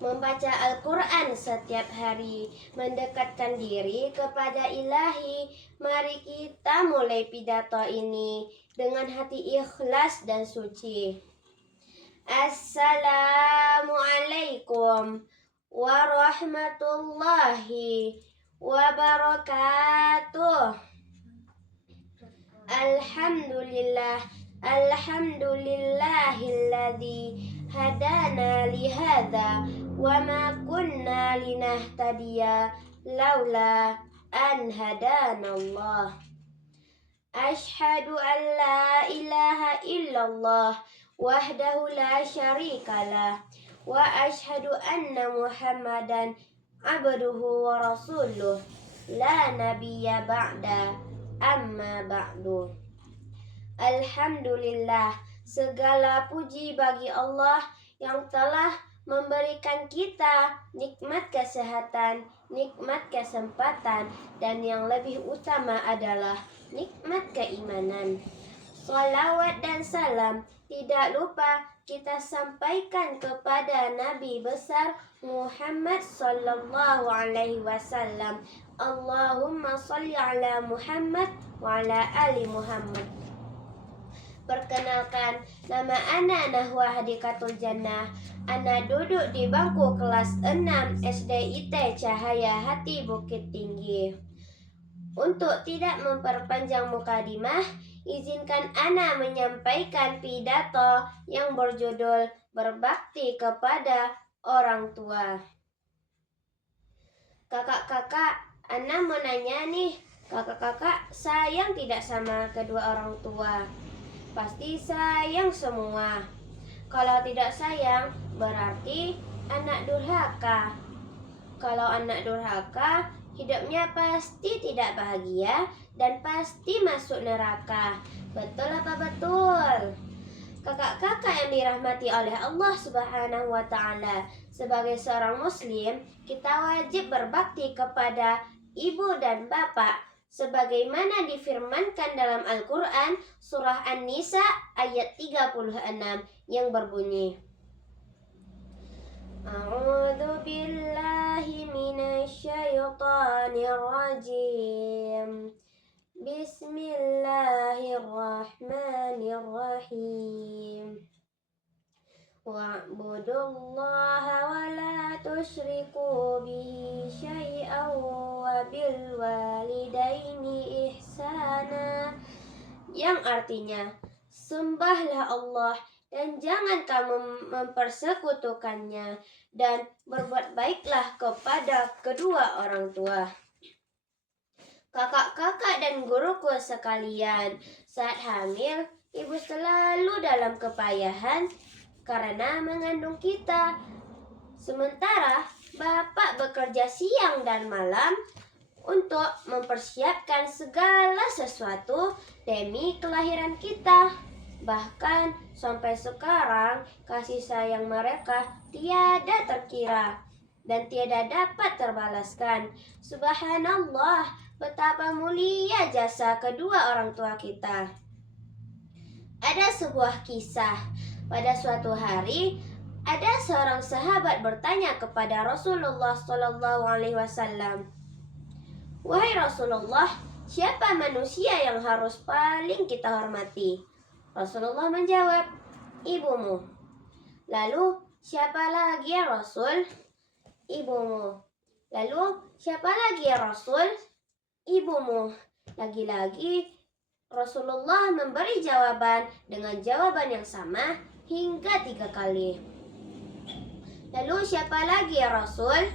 Membaca Al-Quran setiap hari mendekatkan diri kepada Ilahi. Mari kita mulai pidato ini dengan hati ikhlas dan suci. Assalamualaikum warahmatullahi wabarakatuh. Alhamdulillahilladzi hadana lihada wa ma kunna linahtadiya laula an hadanallah. Ashhadu an la ilaha illallah wahdahu la syarikalah wa ashhadu anna Muhammadan abduhu wa rasuluh la nabiyya ba'da amma ba'du. Alhamdulillah, segala puji bagi Allah yang telah memberikan kita nikmat kesehatan, nikmat kesempatan, dan yang lebih utama adalah nikmat keimanan. Salawat dan salam tidak lupa kita sampaikan kepada Nabi besar Muhammad sallallahu alaihi wasallam. Allahumma salli ala Muhammad wa ala ali Muhammad. Perkenalkan, nama ana Nahwa Hadikatul Jannah. Ana duduk di bangku kelas 6 SD IT Cahaya Hati Bukit Tinggi. Untuk tidak memperpanjang mukadimah, izinkan ana menyampaikan pidato yang berjudul Berbakti kepada Orang Tua. Kakak-kakak, ana mau nanya nih, kakak-kakak sayang tidak sama kedua orang tua? Pasti sayang semua. Kalau tidak sayang, berarti anak durhaka. Kalau anak durhaka, hidupnya pasti tidak bahagia dan pasti masuk neraka. Betul apa betul? Kakak-kakak yang dirahmati oleh Allah Subhanahu wa Ta'ala, sebagai seorang Muslim, kita wajib berbakti kepada ibu dan bapak, sebagaimana difirmankan dalam Al-Quran surah An-Nisa ayat 36 yang berbunyi, A'udzu billahi minasyaitonir rajim. Bismillahirrahmanirrahim. Wa'budullaha wa la tusyriku bihi syai'an wa bil walidaini ihsana, yang artinya sembahlah Allah dan jangan kamu mempersekutukannya, dan berbuat baiklah kepada kedua orang tua. Kakak-kakak dan guruku sekalian, saat hamil, ibu selalu dalam kepayahan karena mengandung kita. Sementara bapak bekerja siang dan malam untuk mempersiapkan segala sesuatu demi kelahiran kita. Bahkan sampai sekarang kasih sayang mereka tiada terkira dan tiada dapat terbalaskan. Subhanallah, betapa mulia jasa kedua orang tua kita. Ada sebuah kisah. Pada suatu hari, ada seorang sahabat bertanya kepada Rasulullah Sallallahu Alaihi Wasallam, "Wahai Rasulullah, siapa manusia yang harus paling kita hormati?" Rasulullah menjawab, "Ibumu." "Lalu siapa lagi ya Rasul?" "Ibumu." "Lalu siapa lagi ya Rasul?" "Ibumu." Lagi-lagi Rasulullah memberi jawaban dengan jawaban yang sama hingga 3 kali. "Lalu siapa lagi ya Rasul?"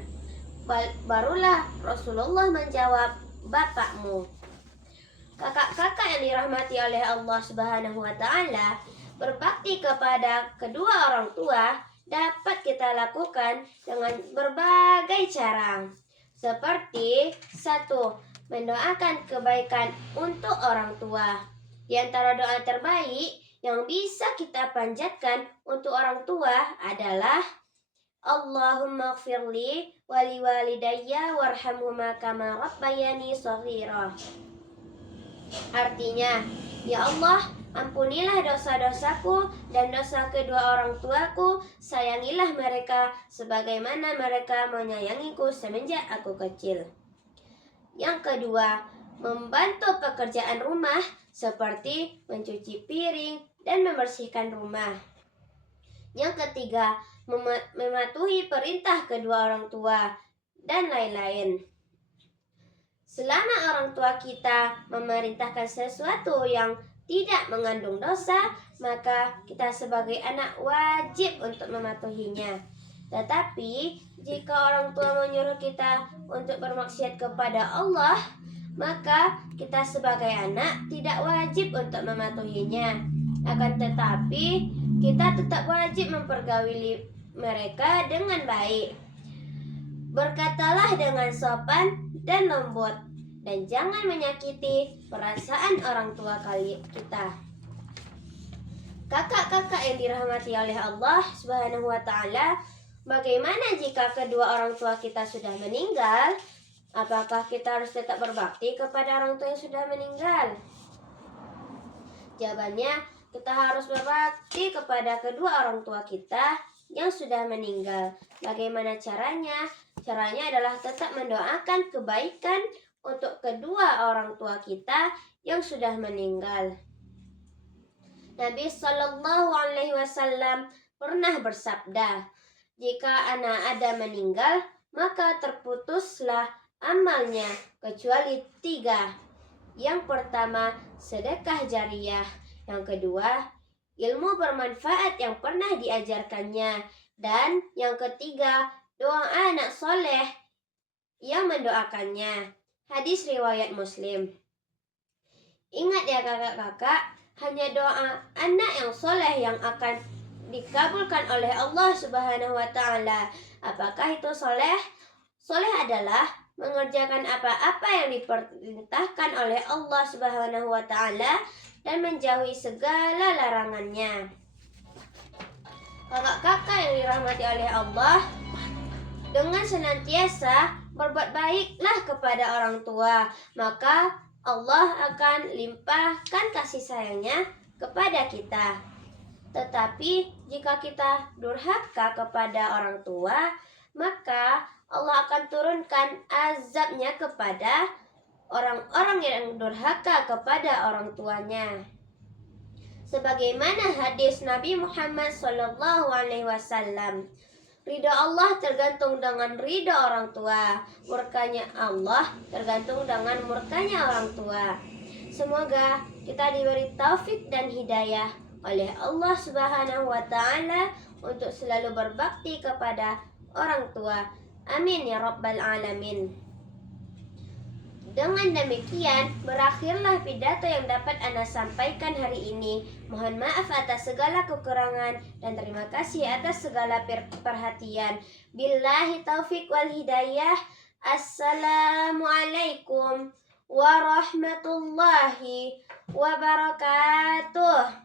Barulah Rasulullah menjawab, "Bapakmu." Kakak-kakak yang dirahmati oleh Allah Subhanahu wa Ta'ala, berbakti kepada kedua orang tua dapat kita lakukan dengan berbagai cara. Seperti 1. Mendoakan kebaikan untuk orang tua. Di antara doa terbaik yang bisa kita panjatkan untuk orang tua adalah Allahumma gfirli wali walidayya warhamhuma kama rabbayani shaghira. Artinya, ya Allah, Ampunilah dosa-dosaku dan dosa kedua orang tuaku. Sayangilah mereka sebagaimana mereka menyayangiku semenjak aku kecil. Yang kedua, membantu pekerjaan rumah seperti mencuci piring dan membersihkan rumah. Yang ketiga, mematuhi perintah kedua orang tua dan lain-lain. Selama orang tua kita memerintahkan sesuatu yang tidak mengandung dosa, maka kita sebagai anak wajib untuk mematuhinya. Tetapi jika orang tua menyuruh kita untuk bermaksiat kepada Allah, maka kita sebagai anak tidak wajib untuk mematuhinya. Akan tetapi kita tetap wajib mempergauli mereka dengan baik. Berkatalah dengan sopan dan lembut, dan jangan menyakiti perasaan orang tua kita. Kakak-kakak yang dirahmati oleh Allah Subhanahu wa Ta'ala, bagaimana jika kedua orang tua kita sudah meninggal? Apakah kita harus tetap berbakti kepada orang tua yang sudah meninggal? Jawabannya, kita harus berbakti kepada kedua orang tua kita yang sudah meninggal. Bagaimana caranya? Caranya adalah tetap mendoakan kebaikan untuk kedua orang tua kita yang sudah meninggal. Nabi Shallallahu Alaihi Wasallam pernah bersabda, jika anak Adam meninggal, maka terputuslah amalnya kecuali 3. Yang pertama, sedekah jariyah. Yang kedua, ilmu bermanfaat yang pernah diajarkannya. Dan yang ketiga, doa anak soleh yang mendoakannya. Hadis riwayat Muslim. Ingat ya kakak-kakak, hanya doa anak yang soleh yang akan dikabulkan oleh Allah Subhanahu wa Ta'ala. Apakah itu soleh? Soleh adalah mengerjakan apa-apa yang diperintahkan oleh Allah Subhanahu wa Ta'ala dan menjauhi segala larangannya. Kakak-kakak yang dirahmati oleh Allah, dengan senantiasa berbuat baiklah kepada orang tua, maka Allah akan limpahkan kasih sayangnya kepada kita. Tetapi jika kita durhaka kepada orang tua, maka Allah akan turunkan azabnya kepada orang-orang yang durhaka kepada orang tuanya. Sebagaimana hadis Nabi Muhammad SAW, ridha Allah tergantung dengan ridha orang tua, murkanya Allah tergantung dengan murkanya orang tua. Semoga kita diberi taufik dan hidayah oleh Allah Subhanahu wa Ta'ala untuk selalu berbakti kepada orang tua. Amin ya rabbal alamin. Dengan demikian, berakhirlah pidato yang dapat Ana sampaikan hari ini. Mohon maaf atas segala kekurangan dan terima kasih atas segala perhatian. Billahi taufik wal hidayah. Assalamualaikum warahmatullahi wabarakatuh.